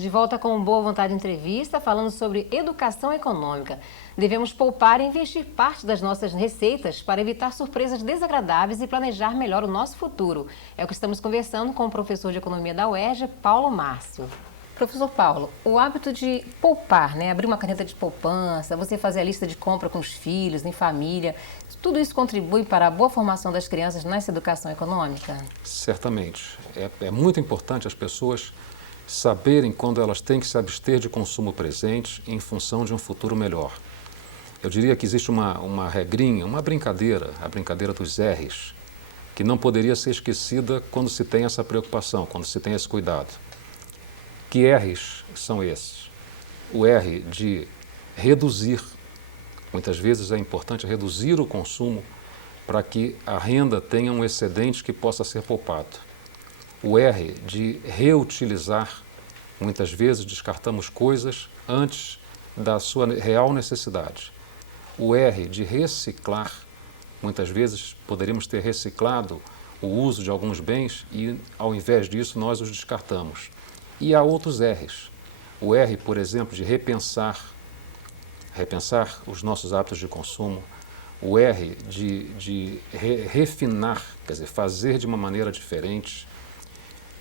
De volta com Boa Vontade Entrevista, falando sobre educação econômica. Devemos poupar e investir parte das nossas receitas para evitar surpresas desagradáveis e planejar melhor o nosso futuro. É o que estamos conversando com o professor de Economia da UERJ, Paulo Márcio. Professor Paulo, o hábito de poupar, abrir uma caneta de poupança, você fazer a lista de compra com os filhos, em família, tudo isso contribui para a boa formação das crianças nessa educação econômica? Certamente. É muito importante as pessoas saberem quando elas têm que se abster de consumo presente em função de um futuro melhor. Eu diria que existe uma regrinha, uma brincadeira, a brincadeira dos R's, que não poderia ser esquecida quando se tem essa preocupação, quando se tem esse cuidado. Que R's são esses? O R de reduzir. Muitas vezes é importante reduzir o consumo para que a renda tenha um excedente que possa ser poupado. O R de reutilizar. Muitas vezes descartamos coisas antes da sua real necessidade. O R de reciclar. Muitas vezes poderíamos ter reciclado o uso de alguns bens e, ao invés disso, nós os descartamos. E há outros R's. O R, por exemplo, de repensar os nossos hábitos de consumo. O R de refinar, quer dizer, fazer de uma maneira diferente.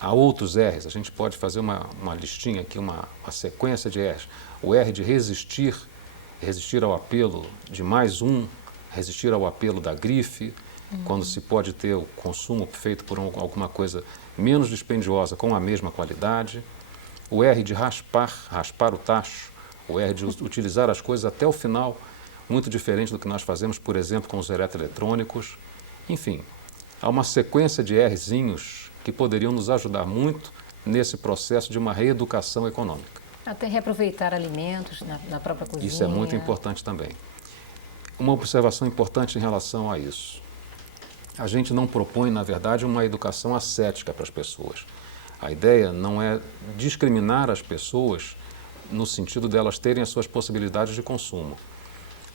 Há outros R's, a gente pode fazer uma listinha aqui, uma sequência de R's. O R de resistir ao apelo de mais um, resistir ao apelo da grife, quando se pode ter o consumo feito por alguma coisa menos dispendiosa com a mesma qualidade. O R de raspar o tacho. O R de utilizar as coisas até o final, muito diferente do que nós fazemos, por exemplo, com os eletroeletrônicos. Enfim, há uma sequência de Rzinhos que poderiam nos ajudar muito nesse processo de uma reeducação econômica. Até reaproveitar alimentos na própria cozinha. Isso é muito importante também. Uma observação importante em relação a isso. A gente não propõe, na verdade, uma educação ascética para as pessoas. A ideia não é discriminar as pessoas no sentido delas terem as suas possibilidades de consumo.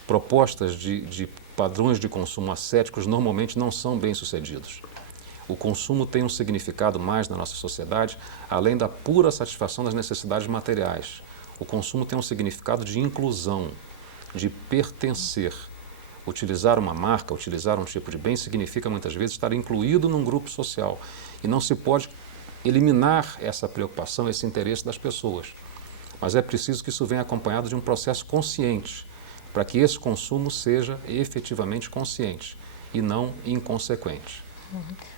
Propostas de padrões de consumo ascéticos normalmente não são bem-sucedidos. O consumo tem um significado mais na nossa sociedade, além da pura satisfação das necessidades materiais. O consumo tem um significado de inclusão, de pertencer. Utilizar uma marca, utilizar um tipo de bem, significa muitas vezes estar incluído num grupo social. E não se pode eliminar essa preocupação, esse interesse das pessoas. Mas é preciso que isso venha acompanhado de um processo consciente, para que esse consumo seja efetivamente consciente e não inconsequente.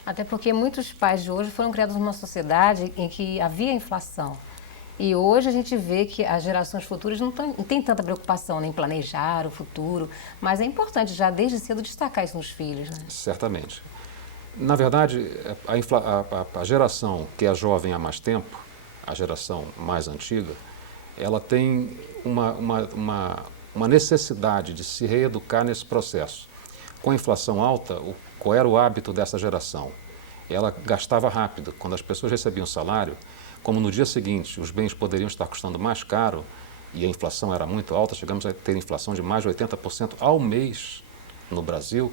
Até porque muitos pais de hoje foram criados numa sociedade em que havia inflação. E hoje a gente vê que as gerações futuras não têm tanta preocupação em planejar o futuro, mas é importante já desde cedo destacar isso nos filhos, né? Certamente. Na verdade, a geração que é jovem há mais tempo, a geração mais antiga, ela tem uma necessidade de se reeducar nesse processo. Com a inflação alta, qual era o hábito dessa geração? Ela gastava rápido. Quando as pessoas recebiam salário, como no dia seguinte os bens poderiam estar custando mais caro e a inflação era muito alta, chegamos a ter inflação de mais de 80% ao mês no Brasil,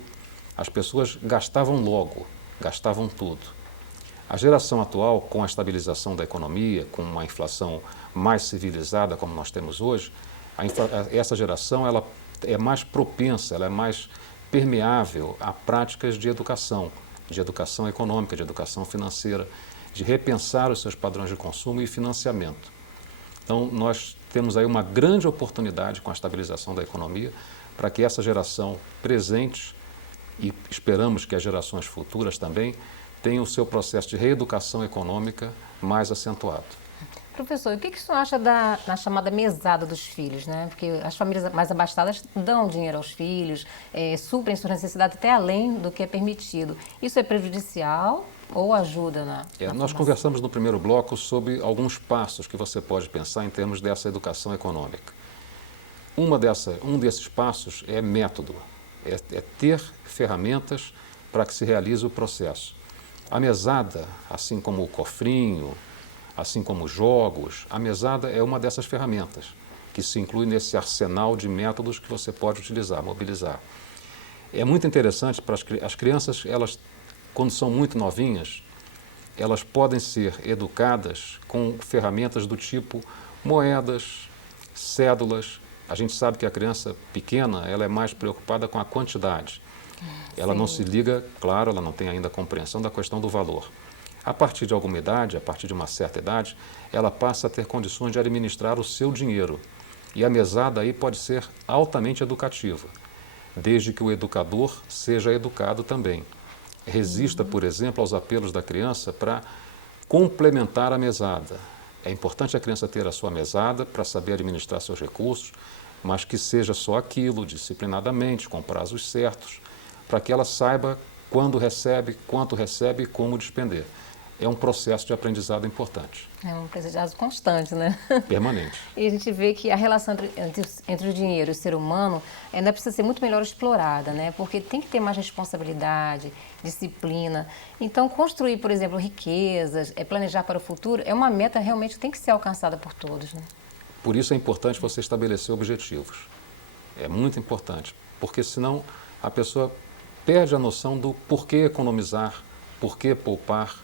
as pessoas gastavam logo, gastavam tudo. A geração atual, com a estabilização da economia, com uma inflação mais civilizada como nós temos hoje, essa geração ela é mais propensa, ela é mais permeável a práticas de educação econômica, de educação financeira, de repensar os seus padrões de consumo e financiamento. Então, nós temos aí uma grande oportunidade com a estabilização da economia para que essa geração presente, e esperamos que as gerações futuras também, tenham o seu processo de reeducação econômica mais acentuado. Professor, o que o senhor acha na chamada mesada dos filhos, né? Porque as famílias mais abastadas dão dinheiro aos filhos, suprem suas necessidades até além do que é permitido. Isso é prejudicial ou ajuda na Nós formação? conversamos no primeiro bloco sobre alguns passos que você pode pensar em termos dessa educação econômica. Um desses passos é método, é ter ferramentas para que se realize o processo. A mesada, assim como o cofrinho, assim como jogos, a mesada é uma dessas ferramentas que se inclui nesse arsenal de métodos que você pode utilizar, mobilizar. É muito interessante para as crianças, elas, quando são muito novinhas, elas podem ser educadas com ferramentas do tipo moedas, cédulas. A gente sabe que a criança pequena, ela é mais preocupada com a quantidade. Ela não se liga, claro, ela não tem ainda a compreensão da questão do valor. A partir de alguma idade, a partir de uma certa idade, ela passa a ter condições de administrar o seu dinheiro. E a mesada aí pode ser altamente educativa, desde que o educador seja educado também. Resista, por exemplo, aos apelos da criança para complementar a mesada. É importante a criança ter a sua mesada para saber administrar seus recursos, mas que seja só aquilo, disciplinadamente, com prazos certos, para que ela saiba quando recebe, quanto recebe e como despender. É um processo de aprendizado importante. É um aprendizado constante, né? Permanente. E a gente vê que a relação entre o dinheiro e o ser humano ainda precisa ser muito melhor explorada, né? Porque tem que ter mais responsabilidade, disciplina. Então, construir, por exemplo, riquezas, planejar para o futuro, é uma meta realmente que tem que ser alcançada por todos, né? Por isso é importante você estabelecer objetivos. É muito importante, porque senão a pessoa perde a noção do porquê economizar, porquê poupar.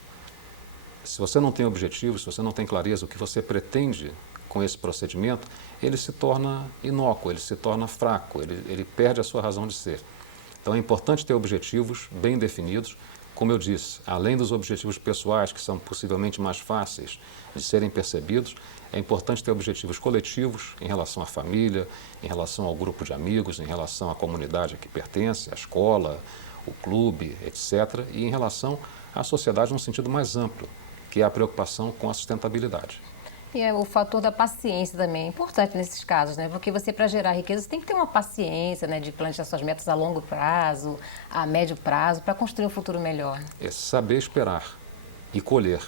Se você não tem objetivos, se você não tem clareza do que você pretende com esse procedimento, ele se torna inócuo, ele se torna fraco, ele perde a sua razão de ser. Então é importante ter objetivos bem definidos. Como eu disse, além dos objetivos pessoais, que são possivelmente mais fáceis de serem percebidos, é importante ter objetivos coletivos em relação à família, em relação ao grupo de amigos, em relação à comunidade a que pertence, à escola, o clube, etc. E em relação à sociedade num sentido mais amplo, que é a preocupação com a sustentabilidade. E o fator da paciência também é importante nesses casos, né? Porque você, para gerar riqueza, você tem que ter uma paciência, né? De planejar suas metas a longo prazo, a médio prazo, para construir um futuro melhor. É saber esperar e colher.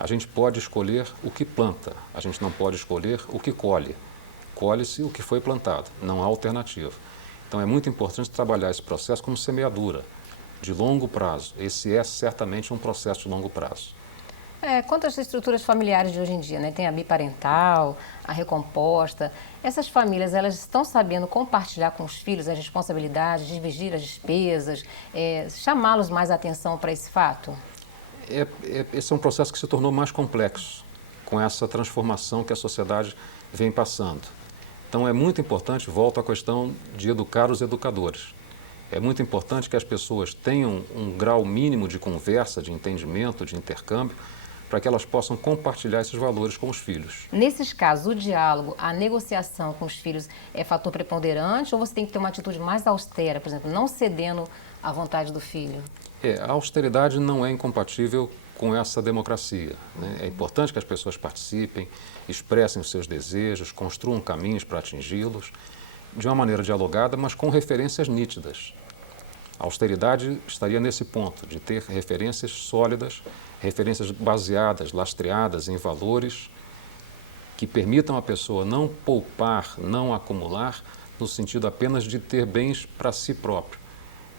A gente pode escolher o que planta, a gente não pode escolher o que colhe. Colhe-se o que foi plantado, não há alternativa. Então é muito importante trabalhar esse processo como semeadura, de longo prazo. Esse é certamente um processo de longo prazo. Quanto às estruturas familiares de hoje em dia, né? Tem a biparental, a recomposta. Essas famílias, elas estão sabendo compartilhar com os filhos as responsabilidades, dividir as despesas, chamá-los mais atenção para esse fato? Esse é um processo que se tornou mais complexo com essa transformação que a sociedade vem passando. Então é muito importante, volto à questão de educar os educadores. É muito importante que as pessoas tenham um grau mínimo de conversa, de entendimento, de intercâmbio, para que elas possam compartilhar esses valores com os filhos. Nesses casos, o diálogo, a negociação com os filhos é fator preponderante ou você tem que ter uma atitude mais austera, por exemplo, não cedendo à vontade do filho? A austeridade não é incompatível com essa democracia, né? É importante que as pessoas participem, expressem os seus desejos, construam caminhos para atingi-los, de uma maneira dialogada, mas com referências nítidas. A austeridade estaria nesse ponto, de ter referências sólidas, referências baseadas, lastreadas em valores que permitam à pessoa não poupar, não acumular, no sentido apenas de ter bens para si próprio,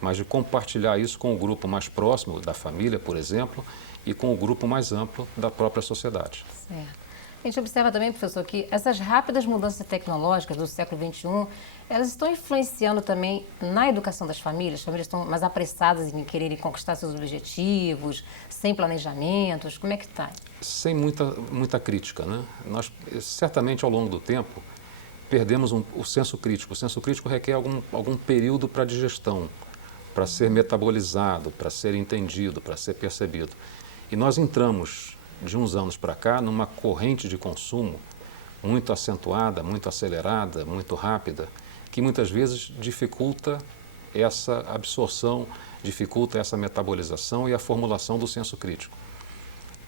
mas de compartilhar isso com o grupo mais próximo da família, por exemplo, e com o grupo mais amplo da própria sociedade. Certo. A gente observa também, professor, que essas rápidas mudanças tecnológicas do século XXI, elas estão influenciando também na educação das famílias. As famílias estão mais apressadas em quererem conquistar seus objetivos, sem planejamentos. Como é que está? Sem muita crítica, né? Nós, certamente, ao longo do tempo, perdemos o senso crítico. O senso crítico requer algum período para digestão, para ser metabolizado, para ser entendido, para ser percebido. E nós entramos, de uns anos para cá, numa corrente de consumo muito acentuada, muito acelerada, muito rápida, que muitas vezes dificulta essa absorção, dificulta essa metabolização e a formulação do senso crítico.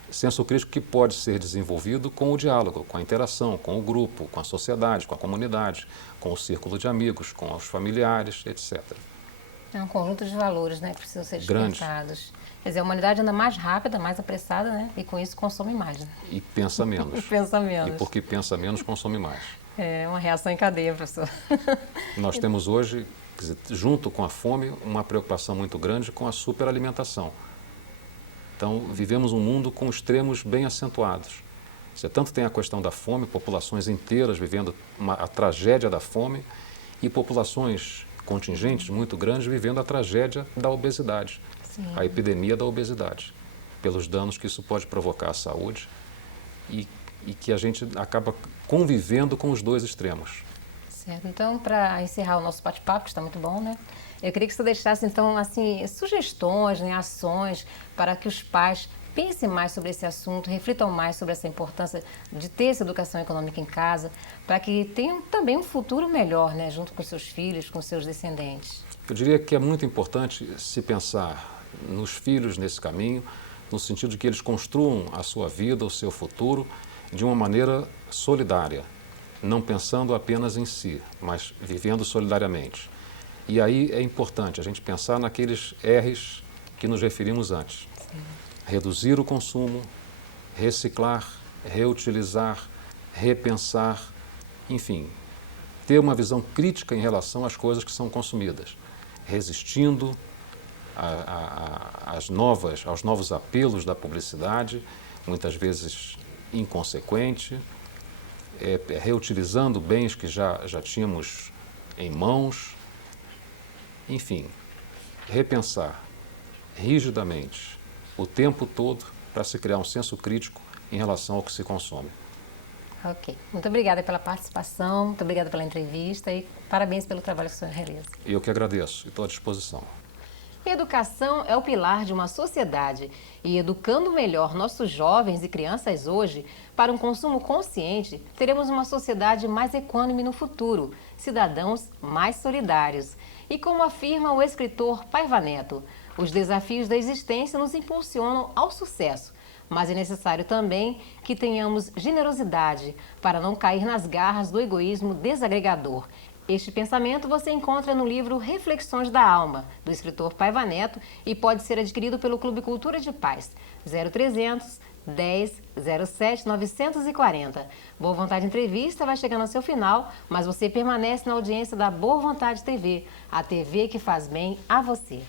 Senso crítico que pode ser desenvolvido com o diálogo, com a interação, com o grupo, com a sociedade, com a comunidade, com o círculo de amigos, com os familiares, etc. É um conjunto de valores, né, que precisam ser Grande. despertados. Quer dizer, a humanidade anda mais rápida, mais apressada, né? E com isso consome mais. Né? E pensa menos. E pensa menos. E porque pensa menos, consome mais. É uma reação em cadeia, professor. Nós temos hoje, quer dizer, junto com a fome, uma preocupação muito grande com a superalimentação. Então, vivemos um mundo com extremos bem acentuados. Você tanto tem a questão da fome, populações inteiras vivendo a tragédia da fome, e populações contingentes muito grandes vivendo a tragédia da obesidade, Sim. a epidemia da obesidade. pelos danos que isso pode provocar à saúde e que a gente acaba convivendo com os dois extremos. Certo. Então, para encerrar o nosso bate-papo, que está muito bom, né? Eu queria que você deixasse, então, assim, sugestões, né, ações para que os pais pensem mais sobre esse assunto, reflitam mais sobre essa importância de ter essa educação econômica em casa, para que tenham também um futuro melhor, né, junto com seus filhos, com seus descendentes. Eu diria que é muito importante se pensar nos filhos nesse caminho, no sentido de que eles construam a sua vida, o seu futuro, de uma maneira solidária, não pensando apenas em si, mas vivendo solidariamente. E aí é importante a gente pensar naqueles R's que nos referimos antes. Sim. Reduzir o consumo, reciclar, reutilizar, repensar, enfim, ter uma visão crítica em relação às coisas que são consumidas, resistindo aos novos apelos da publicidade, muitas vezes inconsequente, reutilizando bens que já tínhamos em mãos, enfim, repensar rigidamente o tempo todo para se criar um senso crítico em relação ao que se consome. Ok. Muito obrigada pela participação, muito obrigada pela entrevista e parabéns pelo trabalho que o senhor realiza. Eu que agradeço e estou à disposição. Educação é o pilar de uma sociedade e educando melhor nossos jovens e crianças hoje para um consumo consciente, teremos uma sociedade mais equânime no futuro, cidadãos mais solidários. E como afirma o escritor Paiva Neto, os desafios da existência nos impulsionam ao sucesso, mas é necessário também que tenhamos generosidade para não cair nas garras do egoísmo desagregador. Este pensamento você encontra no livro Reflexões da Alma, do escritor Paiva Neto, e pode ser adquirido pelo Clube Cultura de Paz, 0300 10 07 940. Boa Vontade Entrevista vai chegando ao seu final, mas você permanece na audiência da Boa Vontade TV, a TV que faz bem a você.